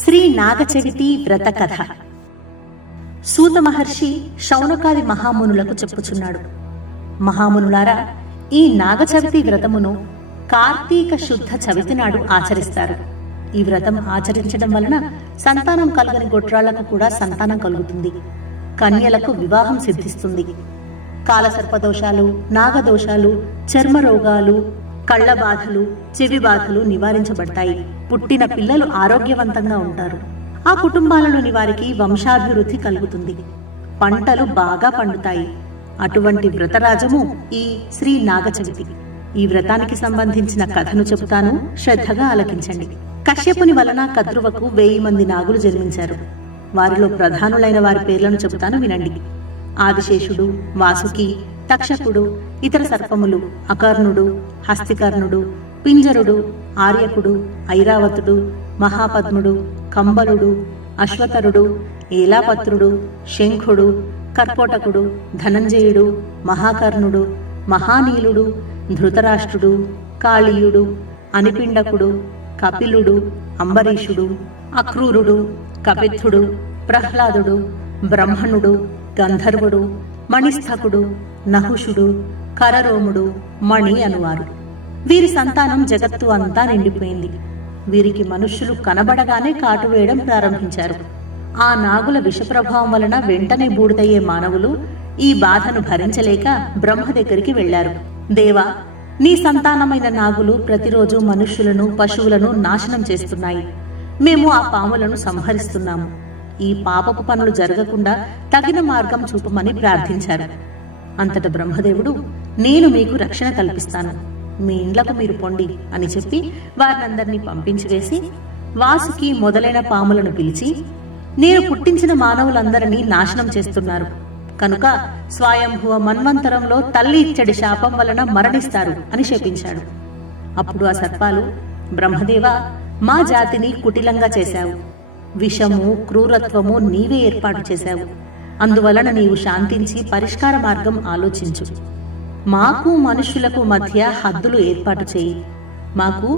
శ్రీ నాగచవితి వ్రత కథ. సూత మహర్షి శౌనకాది మహామునులకు చెప్పుచున్నాడు. మహామునులారా, ఈ నాగచవితి వ్రతమును కార్తీక శుద్ధ చవితి నాడు ఆచరిస్తారు. ఈ వ్రతం ఆచరించడం వలన సంతానం కలుగని గొడ్రాళ్లకు కూడా సంతానం కలుగుతుంది. కన్యలకు వివాహం సిద్ధిస్తుంది. కాలసర్పదోషాలు, నాగదోషాలు, చర్మ రోగాలు, కళ్ల బాధలు, చెవి బాధలు నివారించబడతాయి. పుట్టిన పిల్లలు ఆరోగ్యవంతంగా ఉంటారు. ఆ కుటుంబాలలోని వారికి వంశాభివృద్ధి కలుగుతుంది. పంటలు బాగా పండుతాయి. అటువంటి వ్రతరాజము ఈ శ్రీ నాగచవితి. ఈ వ్రతానికి సంబంధించిన కథను చెబుతాను, శ్రద్ధగా ఆలకించండి. కశ్యపుని వలన కద్రువకు 1000 మంది నాగులు జన్మించారు. వారిలో ప్రధానులైన వారి పేర్లను చెబుతాను, వినండి. ఆదిశేషుడు, వాసుకి, తక్షకుడు, ఇతర సర్పములు, అకర్ణుడు, హస్తికర్ణుడు, పింజరుడు, ఆర్యకుడు, ఐరావతుడు, మహాపద్ముడు, కంబలుడు, అశ్వతరుడు, ఏలాపత్రుడు, శంఖుడు, కర్కోటకుడు, ధనంజయుడు, మహాకర్ణుడు, మహానీలుడు, ధృతరాష్ట్రుడు, కాళీయుడు, అనిపిండకుడు, కపిలుడు, అంబరీషుడు, అక్రూరుడు, కపిత్థుడు, ప్రహ్లాదుడు, బ్రహ్మణుడు, గంధర్వుడు, మణిస్థకుడు, నహుషుడు, కరరోముడు, మణి అనువారు. వీరి సంతానం జగత్తు అంతా నిండిపోయింది. వీరికి మనుష్యులు కనబడగానే కాటు వేయడం ప్రారంభించారు. ఆ నాగుల విషప్రభావం వలన వెంటనే బూడిదయ్యే మానవులు ఈ బాధను భరించలేక బ్రహ్మ దగ్గరికి వెళ్లారు. దేవా, నీ సంతానమైన నాగులు ప్రతిరోజు మనుష్యులను, పశువులను నాశనం చేస్తున్నాయి. మేము ఆ పాములను సంహరిస్తున్నాము. ఈ పాపపు పనులు జరగకుండా తగిన మార్గం చూపమని ప్రార్థించారు. అంతట బ్రహ్మదేవుడు, నేను మీకు రక్షణ కల్పిస్తాను, మీ ఇండ్లకు మీరు పొండి అని చెప్పి వారినందరినీ పంపించి వేసి, వాసుకి మొదలైన పాములను పిలిచి, నేను పుట్టించిన మానవులందరినీ నాశనం చేస్తున్నారు కనుక స్వయంభువ మన్వంతరంలో తల్లి ఇచ్చడి శాపం వలన మరణిస్తారు అని శపించాడు. అప్పుడు ఆ సర్పాలు, బ్రహ్మదేవా, మా జాతిని కుటిలంగా చేశావు. విషము, క్రూరత్వము నీవే ఏర్పాటు చేశావు. అందువలన నీవు శాంతించి పరిష్కార మార్గం ఆలోచించు. మాకు మనుష్యులకు మధ్య హద్దులు ఏర్పాటు చేయి. మాకు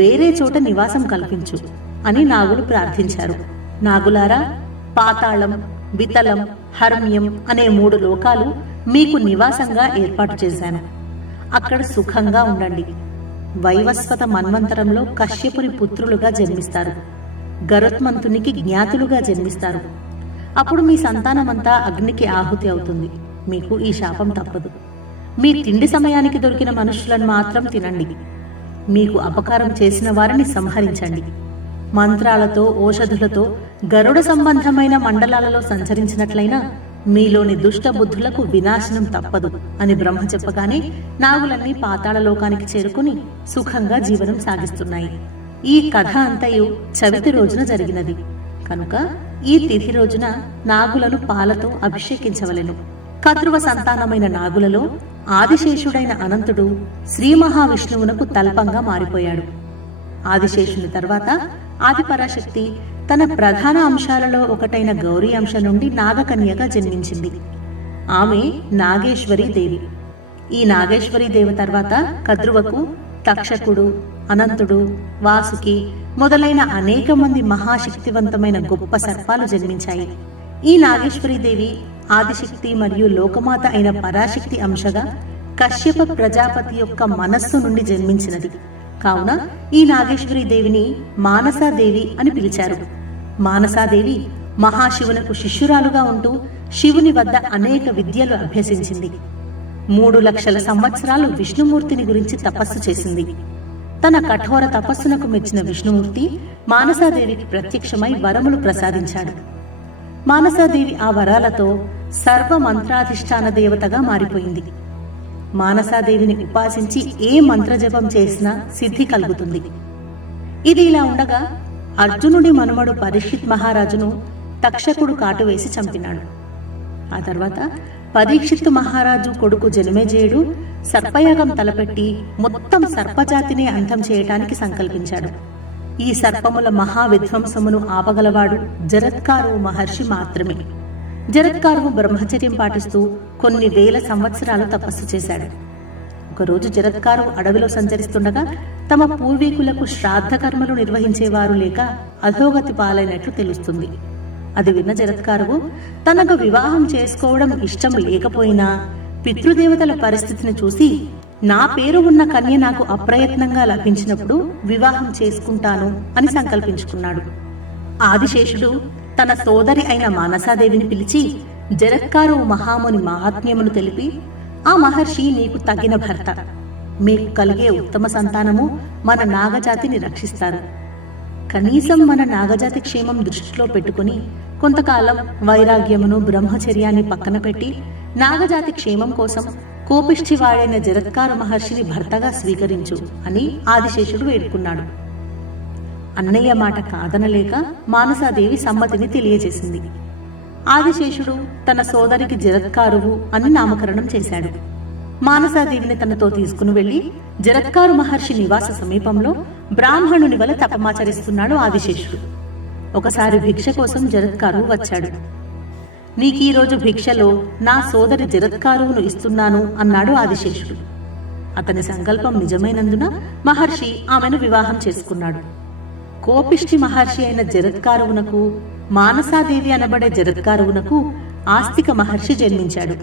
వేరే చోట నివాసం కల్పించు అని నాగులు ప్రార్థించారు. నాగులారా, పాతాళం, వితలం, హర్మ్యం అనే 3 లోకాలు మీకు నివాసంగా ఏర్పాటు చేశాను. అక్కడ సుఖంగా ఉండండి. వైవస్వత మన్వంతరంలో కశ్యపుని పుత్రులుగా జన్మిస్తారు. గరుత్మంతునికి జ్ఞాతులుగా జన్మిస్తారు. అప్పుడు మీ సంతానమంతా అగ్నికి ఆహుతి అవుతుంది. మీకు ఈ శాపం తప్పదు. మీ తిండి సమయానికి దొరికిన మనుషులను మాత్రం తినండి. మీకు అపకారం చేసిన వారిని సంహరించండి. మంత్రాలతో, ఓషధులతో గరుడ సంబంధమైన మండలాలలో సంచరించినట్లయినా మీలోని దుష్ట బుద్ధులకు వినాశనం తప్పదు అని బ్రహ్మ చెప్పగానే నాగులన్నీ పాతాళలోకానికి చేరుకుని సుఖంగా జీవనం సాగిస్తున్నాయి. ఈ కథ అంతయు చవితి రోజున జరిగినది కనుక ఈ తిథి రోజున నాగులను పాలతో అభిషేకించవలెను. కద్రువ సంతానమైన నాగులలో ఆదిశేషుడైన అనంతుడు శ్రీ మహావిష్ణువునకు తల్పంగా మారిపోయాడు. ఆదిశేషుని తర్వాత ఆదిపరాశక్తి తన ప్రధాన అంశాలలో ఒకటైన గౌరీ అంశ నుండి నాగకన్యగా జన్మించింది. ఆమె నాగేశ్వరీ దేవి. ఈ నాగేశ్వరీ దేవి తర్వాత కద్రువకు తక్షకుడు, అనంతుడు, వాసుకి మొదలైన అనేక మంది మహాశక్తివంతమైన గొప్ప సర్పాలు జన్మించాయి. ఈ నాగేశ్వరీదేవి ఆదిశక్తి మరియు లోకమాత అయిన పరాశక్తి అంశగా కశ్యప ప్రజాపతి యొక్క మనస్సు నుండి జన్మించినది. కావున ఈ నాగేశ్వరీదేవిని మానసాదేవి అని పిలిచారు. మానసాదేవి మహాశివునకు శిష్యురాలుగా ఉంటూ శివుని వద్ద అనేక విద్యలు అభ్యసించింది. 3 లక్షల సంవత్సరాలు విష్ణుమూర్తిని గురించి తపస్సు చేసింది. తన కఠోర తపస్సునకు మెచ్చిన విష్ణుమూర్తి మానసాదేవికి ప్రత్యక్షమై వరములు ప్రసాదించాడు. మానసాదేవి ఆ వరాలతో సర్వ మంత్రాధిష్టాన దేవతగా మారిపోయింది. మానసాదేవిని ఉపాసించి ఏ మంత్రజపం చేసినా సిద్ధి కలుగుతుంది. ఇది ఇలా ఉండగా అర్జునుడి మనుమడు పరీక్షిత్ మహారాజును తక్షకుడు కాటువేసి చంపినాడు. ఆ తర్వాత పరీక్షిత్తు మహారాజు కొడుకు జనమేజయుడు సర్పయాగం తలపెట్టి మొత్తం సర్పజాతిని అంతం చేయటానికి సంకల్పించాడు. ఈ సర్పముల మహావిధ్వంసమును ఆపగలవాడు జరత్కారు మహర్షి మాత్రమే. జరత్కారు బ్రహ్మచర్యం పాటిస్తూ కొన్ని వేల సంవత్సరాలు తపస్సు చేశాడు. ఒకరోజు జరత్కారు అడవిలో సంచరిస్తుండగా తమ పూర్వీకులకు శ్రాద్ధ కర్మలు నిర్వహించేవారు లేక అధోగతి పాలైనట్లు తెలుస్తుంది. అది విన్న జరత్కారువు తనకు వివాహం చేసుకోవడం ఇష్టం లేకపోయినా పితృదేవతల పరిస్థితిని చూసి నా పేరు ఉన్న కన్య నాకు అప్రయత్నంగా లభించినప్పుడు వివాహం చేసుకుంటాను అని సంకల్పించుకున్నాడు. ఆదిశేషుడు తన సోదరి అయిన మానసాదేవిని పిలిచి జరత్కారువు మహాముని మహాత్మ్యమును తెలిపి, ఆ మహర్షి నీకు తగిన భర్త, మీకు కలిగే ఉత్తమ సంతానము మన నాగజాతిని రక్షిస్తారు. కనీసం మన నాగజాతి క్షేమం దృష్టిలో పెట్టుకుని కొంతకాలం వైరాగ్యమును బ్రహ్మచర్యాన్ని పక్కన పెట్టి నాగజాతి క్షేమం కోసం కోపిష్ఠివాడైన జరత్కార మహర్షిని భర్తగా స్వీకరించు అని ఆదిశేషుడు వేడుకున్నాడు. అన్నయ్య మాట కాదనలేక మానసాదేవి సమ్మతిని తెలియజేసింది. ఆదిశేషుడు తన సోదరికి జరత్కారువు అని నామకరణం చేశాడు. మానసాదేవిని తనతో తీసుకుని వెళ్లి జరత్కారు మహర్షి నివాస సమీపంలో బ్రాహ్మణుని వలె తపమాచరిస్తున్నాడు ఆదిశేషుడు. ఒకసారి భిక్ష కోసం జరత్కారువు వచ్చాడు. నీకీరోజు భిక్షలో నా సోదరి జరత్కారువును ఇస్తున్నాను అన్నాడు ఆదిశేషుడు. అతని సంకల్పం నిజమైనందున మహర్షి ఆమెను వివాహం చేసుకున్నాడు. కోపిష్ఠి మహర్షి అయిన జరత్కారువునకు మానసాదేవి అనబడే జరత్కారువునకు ఆస్తిక మహర్షి జన్మించాడు.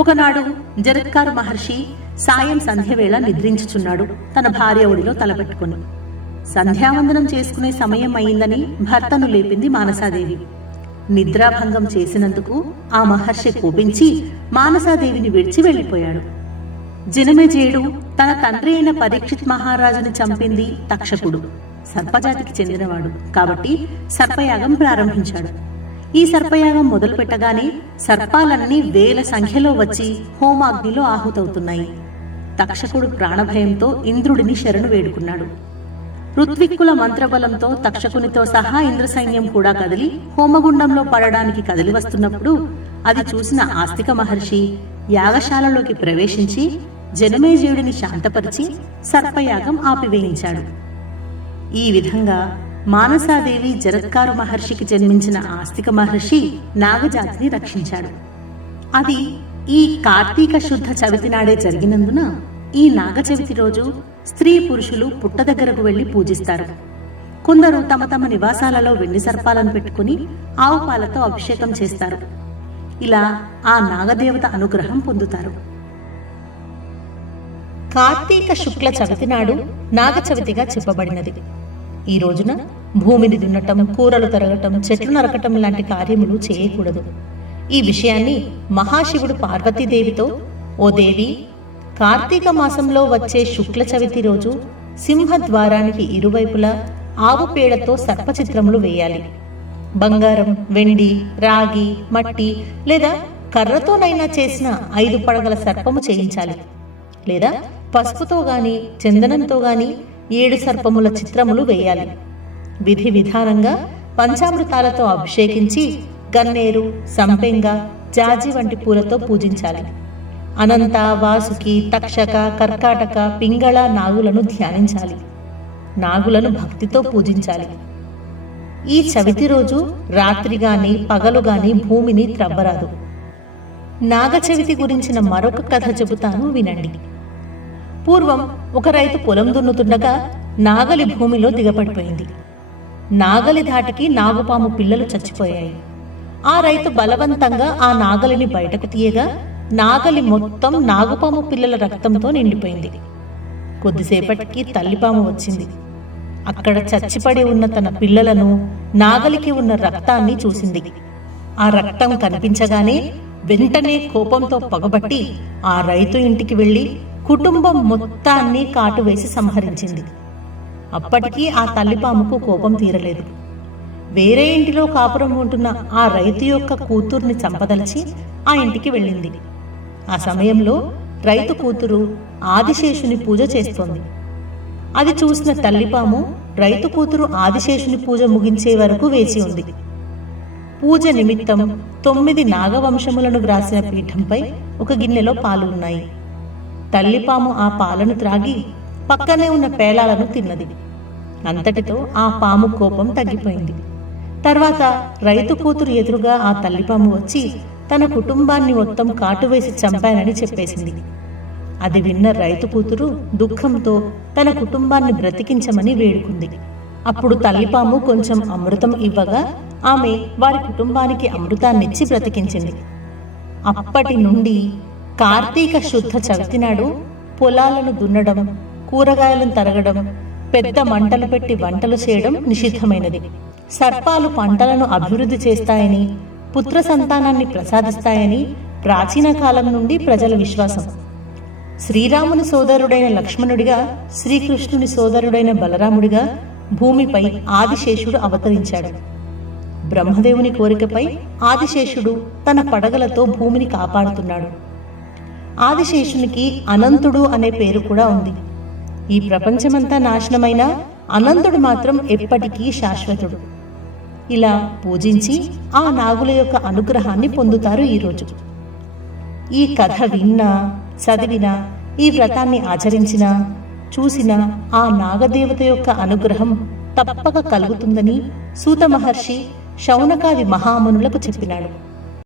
ఒకనాడు జరత్కారు మహర్షి సాయం సంధ్యవేళ నిద్రించుచున్నాడు, తన భార్య ఒడిలో తలపెట్టుకుని. సంధ్యావందనం చేసుకునే సమయం అయిందని భర్తను లేపింది మానసాదేవి. నిద్రాభంగం చేసినందుకు ఆ మహర్షి కోపించి మానసాదేవిని విడిచి వెళ్లిపోయాడు. జనమేజయుడు తన తండ్రి అయిన పరీక్షిత్ మహారాజుని చంపింది తక్షకుడు, సర్పజాతికి చెందినవాడు కాబట్టి సర్పయాగం ప్రారంభించాడు. ఈ సర్పయాగం మొదలు పెట్టగానే సర్పాలన్నీ వేల సంఖ్యలో వచ్చి హోమాగ్నిలో ఆహుతవుతున్నాయి. తక్షకుడు ప్రాణభయంతో ఇంద్రుడిని శరణు వేడుకున్నాడు. ఋత్విక్కుల మంత్రబలంతో తక్షకునితో సహా ఇంద్ర సైన్యం కూడా కదిలి హోమగుండంలో పడడానికి కదిలి వస్తున్నప్పుడు అది చూసిన ఆస్తిక మహర్షి యాగశాలలోకి ప్రవేశించి జనమేజయుడిని శాంతపరిచి సర్పయాగం ఆపివేయించాడు. ఈ విధంగా మానసాదేవి జరత్కారు మహర్షికి జన్మించిన ఆస్తిక మహర్షి నాగజాతిని రక్షించాడు. అది ఈ కార్తీక శుద్ధ చవితి నాడే జరిగినందున ఈ నాగచవితి రోజు స్త్రీ పురుషులు పుట్ట దగ్గరకు వెళ్లి పూజిస్తారు. కొందరు తమ తమ నివాసాలలో వెండి సర్పాలను పెట్టుకుని ఆవు పాలతో అభిషేకం చేస్తారు. ఇలా ఆ నాగదేవత అనుగ్రహం పొందుతారు. కార్తీక శుక్ల చవితి నాడు నాగచవితిగా చెప్పబడినది. ఈ రోజున భూమిని దున్నటం, కూరలు తరగటం, చెట్లు నరకటం లాంటి కార్యములు చేయకూడదు. ఈ విషయాన్ని మహాశివుడు పార్వతీదేవితో, ఓ దేవి, కార్తీక మాసంలో వచ్చే శుక్ల చవితి రోజు సింహద్వారానికి ఇరువైపులా ఆవు పేడతో సర్పచిత్రములు వేయాలి. బంగారం, వెండి, రాగి, మట్టి లేదా కర్రతోనైనా చేసిన 5 పడగల సర్పము చేయించాలి. లేదా పసుపుతో గాని చందనంతో గాని 7 సర్పముల చిత్రములు వేయాలి. విధి విధానంగా పంచామృతాలతో అభిషేకించి గన్నేరు, సంపెంగ, జాజి వంటి పూలతో పూజించాలి. అనంత, వాసుకి, తక్షక, కర్కాటక, పింగళ నాగులను ధ్యానించాలి. నాగులను భక్తితో పూజించాలి. ఈ చవితి రోజు రాత్రిగాని పగలుగాని భూమిని త్రవ్వరాదు. నాగచవితి గురించిన మరొక కథ చెబుతాను, వినండి. పూర్వం ఒక రైతు పొలం దున్నుతుండగా నాగలి భూమిలో దిగపడిపోయింది. నాగలి ధాటికి నాగుపాము పిల్లలు చచ్చిపోయాయి. ఆ రైతు బలవంతంగా ఆ నాగలిని బయటకు తీయగా నాగలి మొత్తం నాగుపాము పిల్లల రక్తంతో నిండిపోయింది. కొద్దిసేపటికి తల్లిపాము వచ్చింది. అక్కడ చచ్చిపడి ఉన్న తన పిల్లలను, నాగలికి ఉన్న రక్తాన్ని చూసింది. ఆ రక్తం కనిపించగానే వెంటనే కోపంతో పగబట్టి ఆ రైతు ఇంటికి వెళ్లి కుటుంబం మొత్తాన్ని కాటువేసి సంహరించింది. అప్పటికీ ఆ తల్లిపాముకు కోపం తీరలేదు. వేరే ఇంటిలో కాపురం ఉంటున్న ఆ రైతు యొక్క కూతుర్ని చంపదలిచి ఆ ఇంటికి వెళ్ళింది. ఆ సమయంలో రైతు కూతురు ఆదిశేషుని పూజ చేస్తోంది. అది చూసిన తల్లిపాము రైతు కూతురు ఆదిశేషుని పూజ ముగించే వరకు వేచి ఉంది. పూజ నిమిత్తం 9 నాగవంశములను వ్రాసిన పీఠంపై ఒక గిన్నెలో పాలు ఉన్నాయి. తల్లిపాము ఆ పాలను త్రాగి పక్కనే ఉన్న పేలాలను తిన్నది. అంతటితో ఆ పాము కోపం తగ్గిపోయింది. తర్వాత రైతు కూతురు ఎదురుగా ఆ తల్లిపాము వచ్చి తన కుటుంబాన్ని మొత్తం కాటువేసి చంపానని చెప్పేసింది. అది విన్న రైతు కూతురు దుఃఖంతో తన కుటుంబాన్ని బ్రతికించమని వేడుకుంది. అప్పుడు తల్లిపాము కొంచెం అమృతం ఇవ్వగా ఆమె వారి కుటుంబానికి అమృతాన్నిచ్చి బ్రతికించింది. అప్పటి నుండి కార్తీక శుద్ధ చవితి నాడు పొలాలను దున్నడం, కూరగాయలను తరగడం, పెద్ద మంటలు పెట్టి వంటలు చేయడం నిషిద్ధమైనది. సర్పాలు పంటలను అభివృద్ధి చేస్తాయని, పుత్ర సంతానాన్ని ప్రసాదిస్తాయని ప్రాచీన కాలం నుండి ప్రజల విశ్వాసం. శ్రీరాముని సోదరుడైన లక్ష్మణుడిగా, శ్రీకృష్ణుని సోదరుడైన బలరాముడిగా భూమిపై ఆదిశేషుడు అవతరించాడు. బ్రహ్మదేవుని కోరికపై ఆదిశేషుడు తన పడగలతో భూమిని కాపాడుతున్నాడు. ఆదిశేషునికి అనంతుడు అనే పేరు కూడా ఉంది. ఈ ప్రపంచమంతా నాశనమైన అనంతుడు మాత్రం ఎప్పటికీ శాశ్వతుడు. ఇలా పూజించి ఆ నాగుల యొక్క అనుగ్రహాన్ని పొందుతారు ఈరోజు. ఈ కథ విన్నా, చదివినా, ఈ వ్రతాన్ని ఆచరించినా, చూసినా ఆ నాగదేవత యొక్క అనుగ్రహం తప్పక కలుగుతుందని సూత మహర్షి శౌనకాది మహామునులకు చెప్పినాడు.